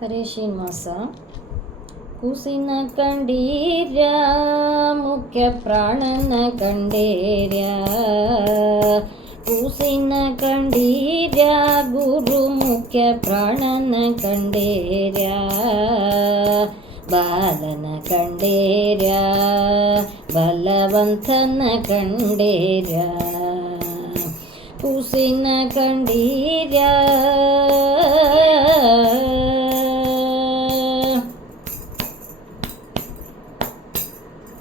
ಹರೇ ಶ್ರೀನಿವಾಸ. ಕೂಸಿನ ಕಂಡೀರ್ಯ ಮುಖ್ಯ ಪ್ರಾಣನ ಕಂಡೇರ್ಯ, ಕೂಸಿನ ಕಂಡೀರ್ಯ ಗುರು ಮುಖ್ಯ ಪ್ರಾಣನ ಕಂಡೇರ್ಯ, ಬಾಲನ ಕಂಡೇರ್ಯ ಬಲವಂತನ ಕಂಡೇರ್ಯ, ಕೂಸಿನ ಕಂಡೀರ್ಯ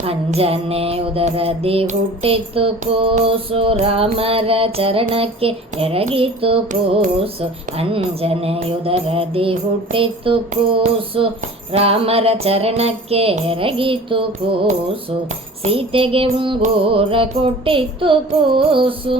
ಅಂಜನೆ ಉದರದಿ ಹುಟ್ಟಿತು ಕೂಸು, ರಾಮರ ಚರಣಕ್ಕೆ ಎರಗಿತು ಕೂಸು. ಅಂಜನೆಯುದರದಿ ಹುಟ್ಟಿತು ಕೂಸು, ರಾಮರ ಚರಣಕ್ಕೆ ಎರಗಿತು ಕೂಸು. ಸೀತೆಗೆ ಉಂಗುರ ಕೊಟ್ಟಿತ್ತು ಕೂಸು,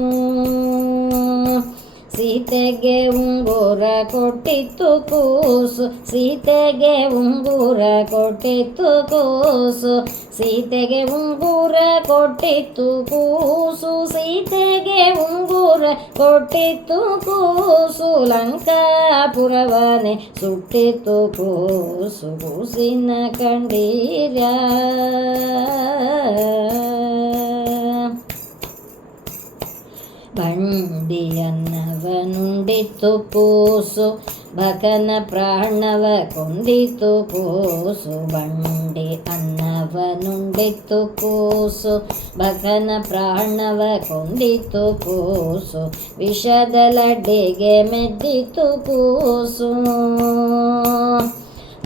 ಸೀತೆಗೆ ಉಂಗುರ ಕೊಟ್ಟಿತ್ತು ಕೂಸು, ಸೀತೆಗೆ ಉಂಗುರ ಕೊಟ್ಟಿತ್ತು ಕೂಸು, ಸೀತೆಗೆ ಉಂಗುರ ಕೊಟ್ಟಿತ್ತು ಕೂಸು, ಸೀತೆಗೆ ಉಂಗುರ ಕೊಟ್ಟಿತ್ತು ಕೂಸು. ಲಂಕಾಪುರವನೆ ಸುಟ್ಟಿತ್ತು ಕೂಸು, ಕೂಸಿನ ಕಂಡೀರ್ಯ ಬಂಡಿಯನ್ನವನುಂಡಿತ್ತು ಕೂಸು, ಭಕನ ಪ್ರಾಣವ ಕೊಂದಿತ್ತು ಕೂಸು. ಬಂಡಿ ಅನ್ನವನುಂಡಿತ್ತು ಕೂಸು, ಭಕನ ಪ್ರಾಣವ ಕೊಂದಿತ್ತು ಕೂಸು. ವಿಷದ ಲಡ್ಡಿಗೆ ಮೆದ್ದಿತ್ತು ಕೂಸು,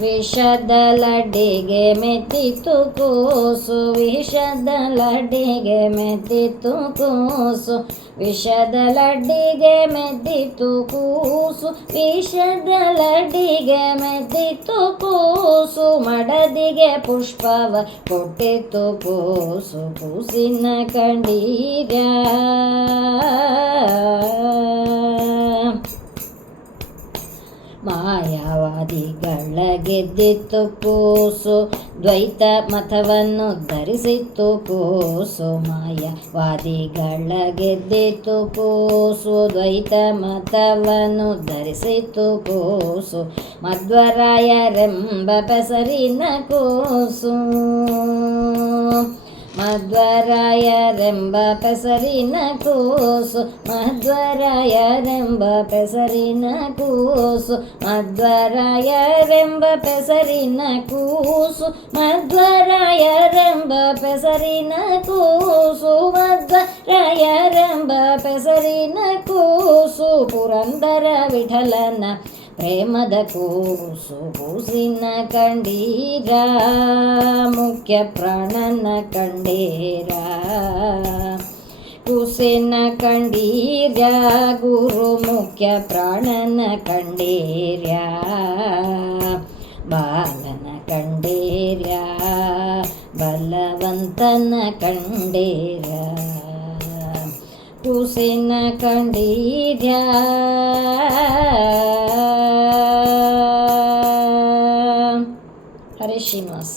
ವಿಷದ ಲಡ್ಡಿಗೆ ಮೆದ್ದಿತ್ತು ಕೂಸು, ವಿಷದ ಲಡ್ಡಿಗೆ ಮೆದ್ದಿತ್ತು ಕೂಸು, ವಿಷದ ಲಡ್ಡಿಗೆ ಮೆದ್ದಿತ್ತು ಕೂಸು, ವಿಷದ ಲಡ್ಡಿಗೆ ಮೆದ್ದಿತ್ತು ಕೂಸು. ಮಡದಿಗೆ ಪುಷ್ಪವ ಕೊಟ್ಟಿತ್ತು ಕೂಸು, ಕೂಸಿನ ಕಂಡೀರ್ಯ ಮಾಯಾವಾದಿಗಳ ಗೆದ್ದಿತ್ತು ಕೂಸು, ದ್ವೈತ ಮತವನ್ನು ಧರಿಸಿತ್ತು ಕೂಸು. ಮಾಯಾವಾದಿಗಳ ಗೆದ್ದಿತ್ತು ಕೂಸು, ದ್ವೈತ ಮತವನ್ನು ಧರಿಸಿತ್ತು ಕೂಸು. ಮಧ್ವರಾಯರೆಂಬ ಪೆಸರಿನ ಕೂಸು, ಮಧ್ವರಾಯರೆಂಬ ಪೆಸರಿನ ಕೂಸು, ಮಧ್ವರಾಯರೆಂಬ ಪೆಸರಿನ ಕೂಸು, ಮಧ್ವರಾಯರೆಂಬ ಪೆಸರಿನ ಕೂಸು, ಮಧ್ವರಾಯರೆಂಬ ಪೆಸರಿನ ಕೂಸು, ಮಧ್ವರಾಯರೆಂಬ ಪೆಸರಿನ ಕೂಸು. ಪುರಂದರ ವಿಠಲನ ಪ್ರೇಮದ ಕೂಸು, ಕೂಸಿನ ಕಂಡೀರ ಮುಖ್ಯ ಪ್ರಾಣನ ಕಂಡೀರ, ಕೂಸಿನ ಕಂಡೀರ್ಯ ಗುರು ಮುಖ್ಯ ಪ್ರಾಣನ ಕಂಡೀರ್ಯ, ಬಾಲನ ಕಂಡೀರ್ಯ ಬಲವಂತನ ಕಂಡೀರ್ಯ, ಕೂಸಿನ ಕಂಡೀರ್ಯ. ಹರೇ ಶ್ರೀನಿವಾಸ.